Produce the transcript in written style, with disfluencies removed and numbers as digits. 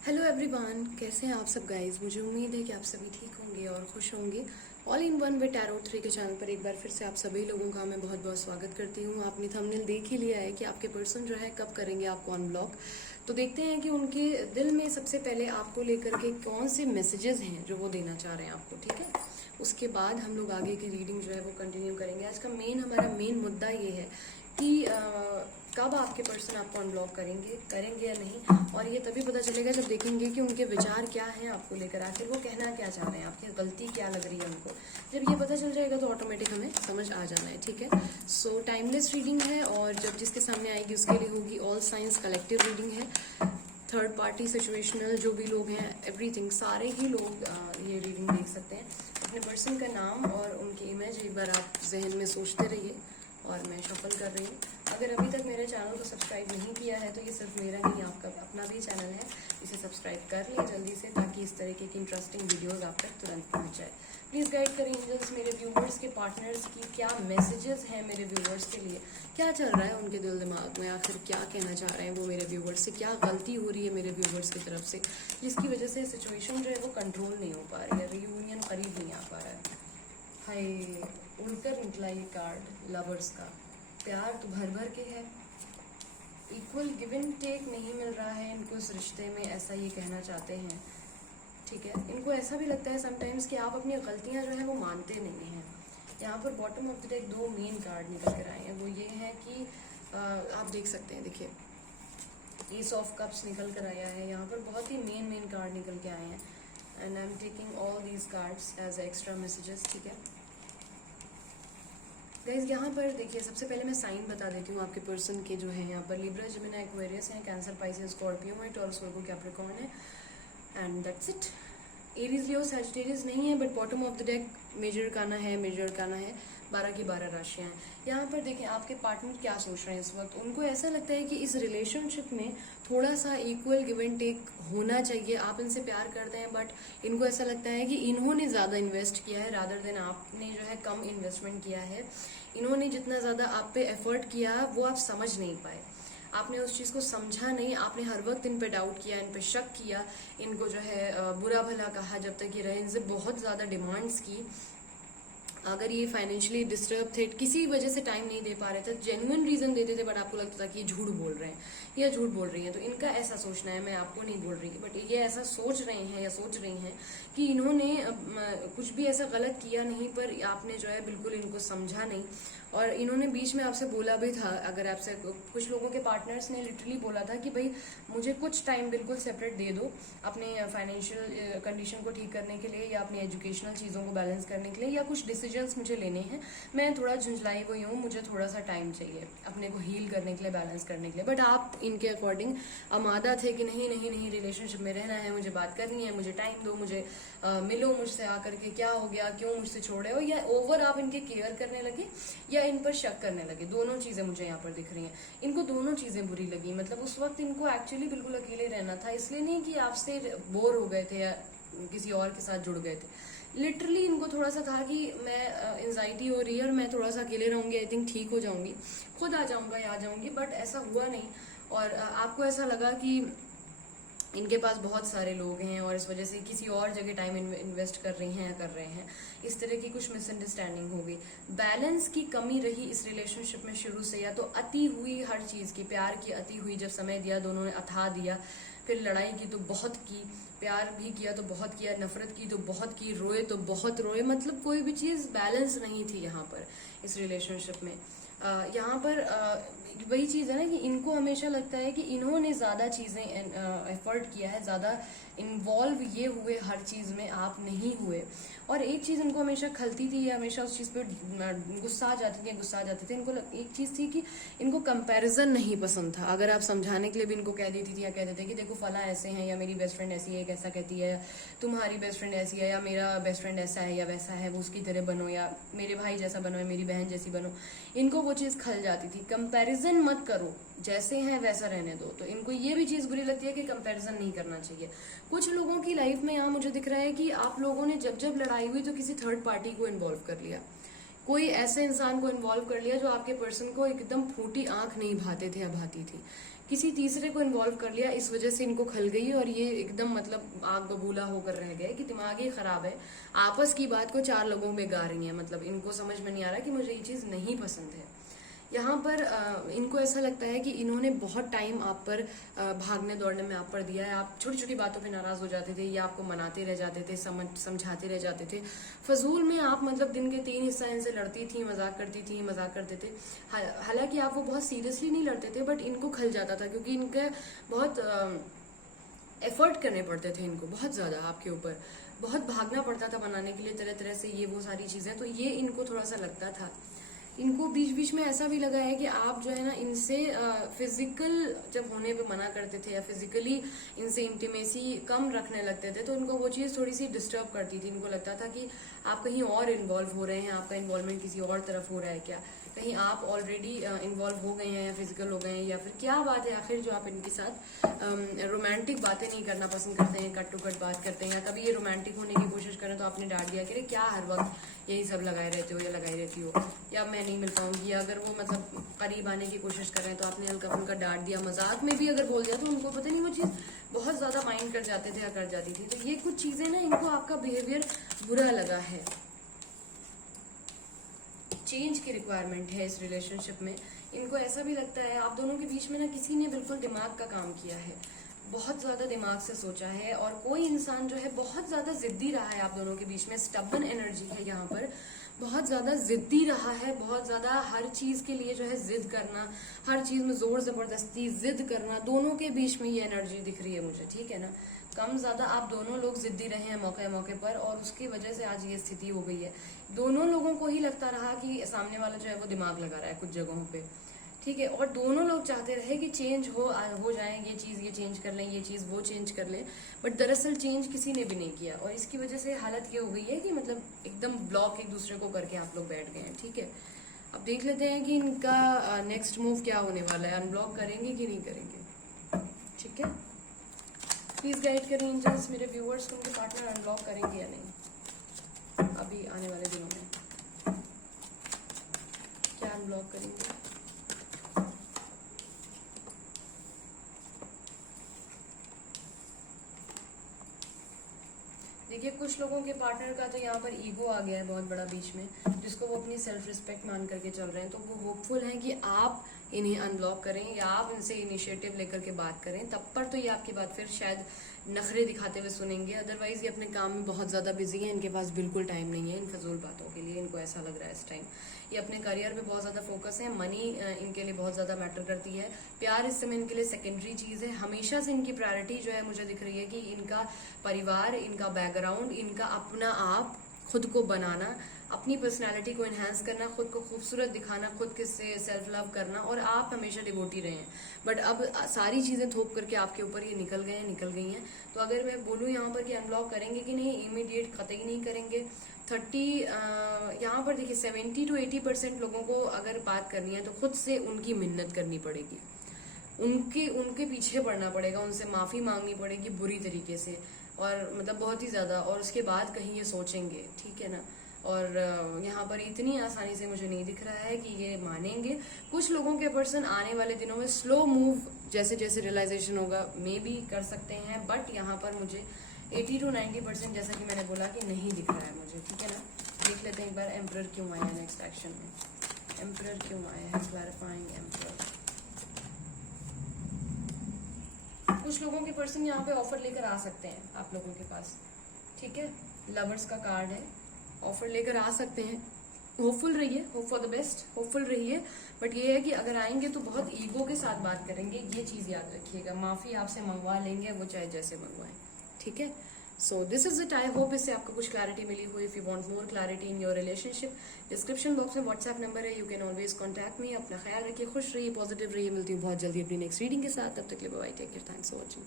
Hello everyone, कैसे हैं आप सब गाइस। मुझे उम्मीद है कि आप सभी ठीक होंगे और खुश होंगे। All in one with tarot 3 के चैनल पर एक बार फिर से आप सभी लोगों का मैं बहुत बहुत स्वागत करती हूँ। आपने थंबनेल देख ही लिया है कि आपके पर्सन जो है कब करेंगे आपको अनब्लॉक। तो देखते हैं कि उनके दिल में सबसे पहले आपको लेकर के कौन से मैसेजेस हैं जो वो देना चाह रहे हैं आपको, ठीक है। उसके बाद हम लोग आगे की रीडिंग जो है वो कंटिन्यू करेंगे। आज का हमारा मेन मुद्दा ये है कि कब आपके पर्सन आपको अनब्लॉक करेंगे या नहीं। और ये तभी पता चलेगा जब देखेंगे कि उनके विचार क्या हैं आपको लेकर, आखिर वो कहना क्या चाह रहे हैं, आपकी गलती क्या लग रही है उनको। जब ये पता चल जाएगा तो ऑटोमेटिक हमें समझ आ जाना है, ठीक है। सो टाइमलेस रीडिंग है और जब जिसके सामने आएगी उसके लिए होगी ऑल साइंस कलेक्टिव रीडिंग है। थर्ड पार्टी सिचुएशनल जो भी लोग हैं, एवरीथिंग, सारे ही लोग ये रीडिंग देख सकते हैं। अपने पर्सन का नाम और उनकी इमेज एक बार आप जहन में सोचते रहिए और मैं शफल कर रही हूँ। अगर अभी तक मेरे चैनल को सब्सक्राइब नहीं किया है तो ये सिर्फ मेरा नहीं, आपका अपना भी चैनल है, इसे सब्सक्राइब कर लें जल्दी से, ताकि इस तरीके की इंटरेस्टिंग वीडियोस आप तक तुरंत पहुंच जाए। प्लीज़ गाइड करें एंजल्स मेरे व्यूवर्स के पार्टनर्स की, क्या मैसेजेस हैं मेरे व्यूवर्स के लिए, क्या चल रहा है उनके दिल दिमाग में, आखिर क्या कहना चाह रहे हैं वो मेरे व्यूवर्स से, क्या गलती हो रही है मेरे व्यूवर्स की तरफ से जिसकी वजह से सिचुएशन जो है वो कंट्रोल नहीं हो पा रही है, रियूनियन करीब नहीं आ पा रहा है। हाय, उड़कर निकला ये कार्ड लवर्स का। प्यार तो भर भर के है, इक्वल गिव एंड टेक नहीं मिल रहा है इनको इस रिश्ते में, ऐसा ये कहना चाहते हैं, ठीक है। इनको ऐसा भी लगता है समटाइम्स कि आप अपनी गलतियां जो है वो मानते नहीं हैं। यहाँ पर बॉटम ऑफ द डेक दो मेन कार्ड निकल कर आए हैं, वो ये है कि आप देख सकते हैं, देखिए ईस ऑफ कप्स निकल कर आया है। यहाँ पर बहुत ही मेन कार्ड निकल के आए हैं and I am taking all these cards as extra messages, ठीक है गाइज। यहाँ पर देखिए, सबसे पहले मैं साइन बता देती हूँ आपके पर्सन के जो है। यहाँ पर लिब्रा, जेमिनी, एक्वेरियस हैं, कैंसर, पाइसेस, स्कॉर्पियो है, टॉरस, वर्गो, कैप्रिकॉर्न है and that's it. Aries, Leo, Sagittarius नहीं है, but bottom of the deck major arcana है 12 की 12 राशियां हैं। यहाँ पर देखें आपके पार्टनर क्या सोच रहे हैं इस वक्त। उनको ऐसा लगता है कि इस रिलेशनशिप में थोड़ा सा इक्वल गिव एंड टेक होना चाहिए। आप इनसे प्यार करते हैं बट इनको ऐसा लगता है कि इन्होंने ज़्यादा इन्वेस्ट किया है रादर देन आपने जो है कम इन्वेस्टमेंट किया है। इन्होंने जितना ज़्यादा आप पे एफर्ट किया वो आप समझ नहीं पाए, आपने उस चीज़ को समझा नहीं, आपने हर वक्त इन पे डाउट किया, इन पे शक किया, इनको जो है बुरा भला कहा जब तक ये रहे, इनसे बहुत ज़्यादा डिमांड्स की। अगर ये फाइनेंशियली डिस्टर्ब थे, किसी वजह से टाइम नहीं दे पा रहे थे, जेन्युइन रीजन देते थे बट आपको लगता था कि ये झूठ बोल रहे हैं या झूठ बोल रही हैं, तो इनका ऐसा सोचना है, मैं आपको नहीं बोल रही बट ये ऐसा सोच रहे हैं या सोच रही हैं कि इन्होंने कुछ भी ऐसा गलत किया नहीं, पर आपने जो है बिल्कुल इनको समझा नहीं। और इन्होंने बीच में आपसे बोला भी था, अगर आपसे कुछ लोगों के पार्टनर्स ने लिटरली बोला था कि भाई मुझे कुछ टाइम बिल्कुल सेपरेट दे दो अपने फाइनेंशियल कंडीशन को ठीक करने के लिए या अपनी एजुकेशनल चीज़ों को बैलेंस करने के लिए, या कुछ डिसीजंस मुझे लेने हैं, मैं थोड़ा झुंझलाई हुई हूँ, मुझे थोड़ा सा टाइम चाहिए अपने को हील करने के लिए, बैलेंस करने के लिए। बट आप इनके अकॉर्डिंग आमादा थे कि नहीं नहीं नहीं, रिलेशनशिप में रहना है, मुझे बात करनी है, मुझे टाइम दो, मुझे मिलो मुझसे आकर के, क्या हो गया, क्यों मुझसे छोड़े हो, या ओवर आप इनके केयर करने लगे या इन पर शक करने लगे। दोनों चीजें मुझे यहाँ पर दिख रही हैं, इनको दोनों चीजें बुरी लगी। मतलब उस वक्त इनको एक्चुअली बिल्कुल अकेले रहना था, इसलिए नहीं कि आपसे बोर हो गए थे या किसी और के साथ जुड़ गए थे, लिटरली इनको थोड़ा सा था कि मैं एंजाइटी हो रही है और मैं थोड़ा सा अकेले रहूंगी, आई थिंक ठीक हो जाऊंगी, खुद आ जाऊंगा या आ जाऊंगी, बट ऐसा हुआ नहीं। और आपको ऐसा लगा कि इनके पास बहुत सारे लोग हैं और इस वजह से किसी और जगह टाइम इन्वेस्ट कर रही हैं या कर रहे हैं, इस तरह की कुछ मिसअंडरस्टैंडिंग हो गई। बैलेंस की कमी रही इस रिलेशनशिप में शुरू से, या तो अति हुई हर चीज़ की, प्यार की अति हुई, जब समय दिया दोनों ने अथा दिया, फिर लड़ाई की तो बहुत की, प्यार भी किया तो बहुत किया, नफरत की तो बहुत की, रोए तो बहुत रोए, मतलब कोई भी चीज़ बैलेंस नहीं थी यहाँ पर इस रिलेशनशिप में। यहाँ पर वही चीज़ है ना कि इनको हमेशा लगता है कि इन्होंने ज़्यादा चीज़ें एफर्ट किया है, ज़्यादा इन्वॉल्व ये हुए हर चीज़ में, आप नहीं हुए। और एक चीज़ इनको हमेशा खलती थी, या हमेशा उस चीज़ पे गुस्सा आ जाते थे। इनको एक चीज़ थी कि इनको कंपैरिजन नहीं पसंद था। अगर आप समझाने के लिए भी इनको कह देती थी या कह देते कि देखो फला ऐसे हैं, या मेरी बेस्ट फ्रेंड ऐसी है, कैसा कहती है, तुम्हारी बेस्ट फ्रेंड ऐसी है, या मेरा बेस्ट फ्रेंड ऐसा है या वैसा है, वो उसकी तरह बनो, या मेरे भाई जैसा बनो, या मेरी बहन जैसी बनो, इनको वो चीज़ खल जाती थी। कंपैरिजन मत करो, जैसे हैं वैसा रहने दो। तो इनको ये भी चीज़ बुरी लगती है कि कंपैरिजन नहीं करना चाहिए। कुछ लोगों की लाइफ में यहाँ मुझे दिख रहा है कि आप लोगों ने जब जब लड़ाई हुई तो किसी थर्ड पार्टी को इन्वॉल्व कर लिया, कोई ऐसे इंसान को इन्वॉल्व कर लिया जो आपके पर्सन को एकदम फूटी आंख नहीं भाते थे या भाती थी, किसी तीसरे को इन्वॉल्व कर लिया, इस वजह से इनको खल गई और ये एकदम मतलब आग बबूला होकर रह गए कि दिमाग ही खराब है, आपस की बात को 4 लोगों में गा रही हैं। मतलब इनको समझ में नहीं आ रहा कि मुझे ये चीज़ नहीं पसंद है। यहाँ पर इनको ऐसा लगता है कि इन्होंने बहुत टाइम आप पर भागने दौड़ने में आप पर दिया है, आप छोटी छोटी बातों पे नाराज हो जाते थे या आपको मनाते रह जाते थे, समझाते रह जाते थे फजूल में। आप मतलब दिन के 3 हिस्सा इनसे लड़ती थी, मजाक करती थी, मजाक करते थे। हालांकि आप वो बहुत सीरियसली नहीं लड़ते थे, बट इनको खल जाता था क्योंकि इनके बहुत एफर्ट करने पड़ते थे, इनको बहुत ज़्यादा आपके ऊपर बहुत भागना पड़ता था बनाने के लिए तरह तरह से ये वो सारी चीज़ें। तो ये इनको थोड़ा सा लगता था। इनको बीच बीच में ऐसा भी लगा है कि आप जो है ना इनसे फिजिकल जब होने पे मना करते थे या फिजिकली इनसे इंटीमेसी कम रखने लगते थे तो उनको वो चीज़ थोड़ी सी डिस्टर्ब करती थी। इनको लगता था कि आप कहीं और इन्वॉल्व हो रहे हैं, आपका इन्वॉल्वमेंट किसी और तरफ हो रहा है क्या, कहीं आप ऑलरेडी इन्वॉल्व हो गए हैं या फिजिकल हो गए हैं, या फिर क्या बात है आखिर जो आप इनके साथ रोमांटिक बातें नहीं करना पसंद करते हैं, कट टू कट बात करते हैं, या कभी ये रोमांटिक होने की कोशिश करें तो आपने डांट दिया कि क्या हर वक्त यही सब लगाए रहते हो या लगाई रहती हो, या मैं नहीं मिल पाऊंगी, या अगर वो मतलब करीब आने की कोशिश कर रहे हैं तो आपने हल्का फुल्का डांट दिया, मजाक में भी अगर बोल दिया तो उनको पता नहीं वो चीज़ बहुत ज़्यादा माइंड कर जाते थे या कर जाती थी। तो ये कुछ चीज़ें ना इनको आपका बिहेवियर बुरा लगा है, चेंज की रिक्वायरमेंट है इस रिलेशनशिप में। इनको ऐसा भी लगता है आप दोनों के बीच में ना किसी ने बिल्कुल दिमाग का काम किया है, बहुत ज़्यादा दिमाग से सोचा है, और कोई इंसान जो है बहुत ज़्यादा जिद्दी रहा है आप दोनों के बीच में, स्टबन एनर्जी है यहाँ पर, बहुत ज़्यादा जिद्दी रहा है, बहुत ज़्यादा हर चीज़ के लिए जो है जिद करना, हर चीज़ में ज़ोर ज़बरदस्ती जिद करना, दोनों के बीच में ये एनर्जी दिख रही है मुझे, ठीक है ना। कम ज़्यादा आप दोनों लोग जिद्दी रहे हैं मौके मौके पर, और उसकी वजह से आज ये स्थिति हो गई है। दोनों लोगों को ही लगता रहा कि सामने वाला जो है वो दिमाग लगा रहा है कुछ जगहों पे, ठीक है, और दोनों लोग चाहते रहे कि चेंज हो जाए, ये चीज़ ये चेंज कर लें, ये चीज़ वो चेंज कर लें, बट दरअसल चेंज किसी ने भी नहीं किया, और इसकी वजह से हालत ये हो गई है कि मतलब एकदम ब्लॉक एक दूसरे को करके आप लोग बैठ गए हैं, ठीक है। अब देख लेते हैं कि इनका नेक्स्ट मूव क्या होने वाला है, अनब्लॉक करेंगे कि नहीं करेंगे, ठीक है। प्लीज़ गाइड करें एंजल्स मेरे व्यूअर्स को, उनके पार्टनर अनब्लॉक करेंगे या नहीं अभी आने वाले दिनों में, क्या अनब्लॉक करेंगे। देखिए कुछ लोगों के पार्टनर का तो यहाँ पर ईगो आ गया है बहुत बड़ा बीच में, जिसको वो अपनी सेल्फ रिस्पेक्ट मान करके चल रहे हैं, तो वो होपफुल हैं कि आप इन्हें अनब्लॉक करें या आप इनसे इनिशिएटिव लेकर के बात करें, तब पर तो ये आपकी बात फिर शायद नखरे दिखाते हुए सुनेंगे। अदरवाइज ये अपने काम में बहुत ज़्यादा बिजी हैं, इनके पास बिल्कुल टाइम नहीं है इन फजूल बातों के लिए, इनको ऐसा लग रहा है इस टाइम। ये अपने करियर पे बहुत ज़्यादा फोकस है, मनी इनके लिए बहुत ज़्यादा मैटर करती है, प्यार इस समय इनके लिए सेकेंडरी चीज़ है। हमेशा से इनकी प्रायोरिटी जो है मुझे दिख रही है कि इनका परिवार, इनका बैकग्राउंड, इनका अपना आप खुद को बनाना, अपनी पर्सनालिटी को इन्हांस करना, खुद को खूबसूरत दिखाना, खुद के से सेल्फ लव करना, और आप हमेशा डिवोटी रहे हैं। बट अब सारी चीज़ें थोप करके आपके ऊपर ये निकल गई हैं। तो अगर मैं बोलूँ यहाँ पर कि अनब्लॉक करेंगे कि नहीं, इमीडिएट कतई नहीं करेंगे। 30 यहाँ पर देखिए 70 to 80% लोगों को अगर बात करनी है तो खुद से उनकी मिन्नत करनी पड़ेगी, उनके पीछे पड़ना पड़ेगा, उनसे माफ़ी मांगनी पड़ेगी बुरी तरीके से, और मतलब बहुत ही ज़्यादा, और उसके बाद कहीं ये सोचेंगे, ठीक है ना। और यहाँ पर इतनी आसानी से मुझे नहीं दिख रहा है कि ये मानेंगे। कुछ लोगों के पर्सन आने वाले दिनों में स्लो मूव जैसे जैसे रियलाइजेशन होगा मे भी कर सकते हैं, बट यहाँ पर मुझे 80 to 90% जैसा कि मैंने बोला कि नहीं दिख रहा है मुझे, ठीक है ना। देख लेते हैं एक बार एम्परर क्यों आया है नेक्स्ट एक्शन में, एम्परर क्यों आया है, क्लैरिफाइंग एम्परर। कुछ लोगों के पर्सन यहाँ पे ऑफर लेकर आ सकते हैं आप लोगों के पास, ठीक है, लवर्स का कार्ड है, ऑफर लेकर आ सकते हैं। होपफुल रहिए, hope for the best, hopeful रहिए, बट ये है कि अगर आएंगे तो बहुत ईगो के साथ बात करेंगे, ये चीज़ याद रखिएगा। माफ़ी आपसे मंगवा लेंगे, वो चाहे जैसे मंगवाएं, ठीक है। So this is it, I hope इससे आपको कुछ क्लैरिटी मिली हो। If you want more clarity in your relationship, description box में व्हाट्सएप नंबर है, you can always contact me. अपना ख्याल रखिए, खुश रहिए, पॉजिटिव रहिए। मिलती हूँ बहुत जल्दी अपनी नेक्स्ट रीडिंग के साथ, तब तक के लिए bye, take care, thanks for watching.